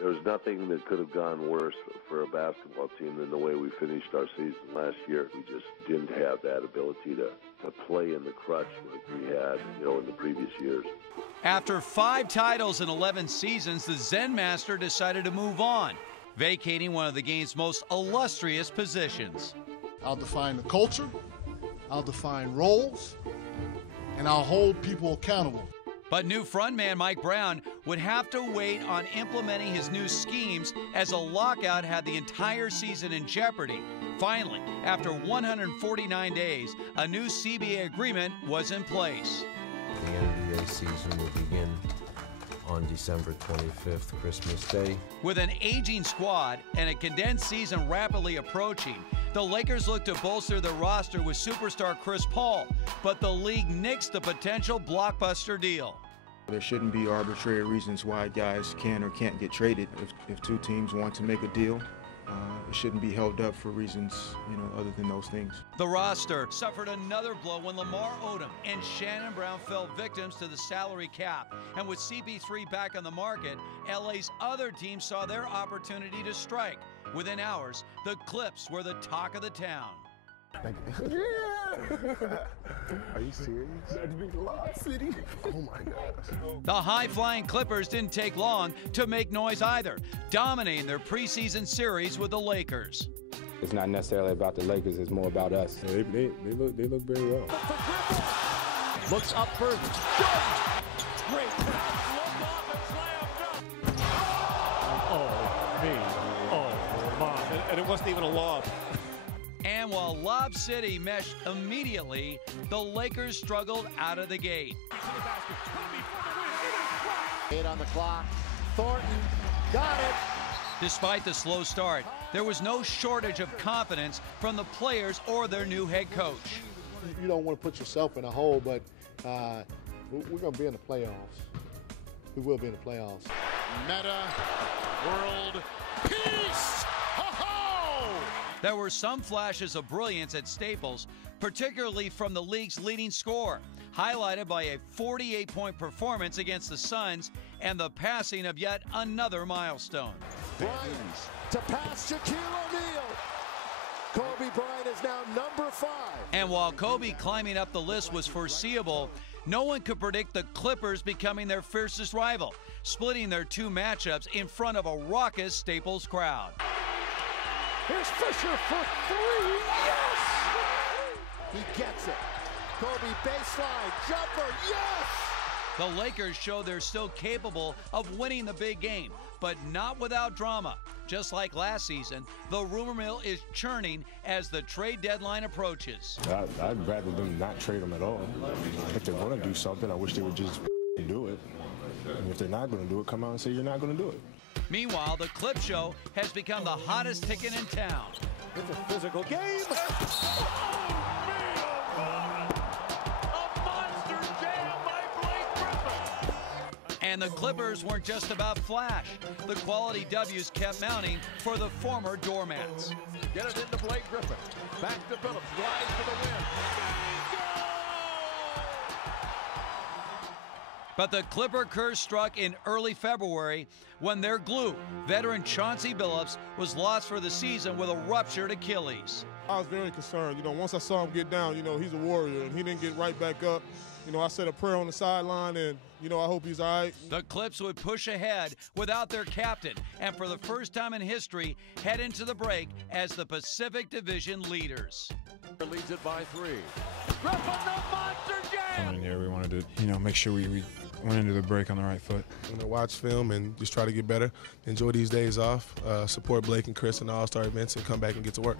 There was nothing that could have gone worse for a basketball team than the way we finished our season last year. We just didn't have that ability to play in the crutch like we had, in the previous years. After 5 titles in 11 seasons, the Zen Master decided to move on, vacating one of the game's most illustrious positions. I'll define the culture, I'll define roles, and I'll hold people accountable. But new frontman Mike Brown would have to wait on implementing his new schemes as a lockout had the entire season in jeopardy. Finally, after 149 days, a new CBA agreement was in place. The NBA season will begin on December 25th, Christmas Day. With an aging squad and a condensed season rapidly approaching, the Lakers look to bolster their roster with superstar Chris Paul, but the league nixed the potential blockbuster deal. There shouldn't be arbitrary reasons why guys can or can't get traded. If two teams want to make a deal, it shouldn't be held up for reasons, other than those things. The roster suffered another blow when Lamar Odom and Shannon Brown fell victims to the salary cap. And with CP3 back on the market, LA's other teams saw their opportunity to strike. Within hours, the Clips were the talk of the town. Are you serious? That'd be Lob City. Oh my gosh. The high-flying Clippers didn't take long to make noise either, dominating their preseason series with the Lakers. It's not necessarily about the Lakers, it's more about us. Yeah, they look very well. Looks up for great. Oh, me. Oh, my. And it wasn't even a lob. And while Lob City meshed immediately, the Lakers struggled out of the gate. 8 on the clock. Thornton got it. Despite the slow start, there was no shortage of confidence from the players or their new head coach. You don't want to put yourself in a hole, but we're going to be in the playoffs. We will be in the playoffs. Meta World Peace! There were some flashes of brilliance at Staples, particularly from the league's leading scorer, highlighted by a 48-point performance against the Suns and the passing of yet another milestone. Bryant to pass Shaquille O'Neal. Kobe Bryant is now number 5. And while Kobe climbing up the list was foreseeable, no one could predict the Clippers becoming their fiercest rival, splitting their 2 matchups in front of a raucous Staples crowd. Here's Fisher for 3. Yes! He gets it. Kobe baseline jumper. Yes! The Lakers show they're still capable of winning the big game, but not without drama. Just like last season, the rumor mill is churning as the trade deadline approaches. I'd rather them not trade them at all. If they're going to do something, I wish they would just do it. And if they're not going to do it, come out and say you're not going to do it. Meanwhile, the Clip Show has become the hottest ticket in town. It's a physical game. A monster jam by Blake Griffin. And the Clippers weren't just about flash. The quality W's kept mounting for the former doormats. Get it into Blake Griffin. Back to Phillips. Rise for the win. But the Clipper curse struck in early February when their glue, veteran Chauncey Billups, was lost for the season with a ruptured Achilles. I was very concerned. Once I saw him get down, he's a warrior, and he didn't get right back up. I said a prayer on the sideline, and, I hope he's all right. The Clips would push ahead without their captain, and for the first time in history, head into the break as the Pacific Division leaders. Leads it by 3. Griffin, the monster jam! Coming in here, we wanted to, make sure we went into the break on the right foot. I'm going to watch film and just try to get better, enjoy these days off, support Blake and Chris in the All-Star events, and come back and get to work.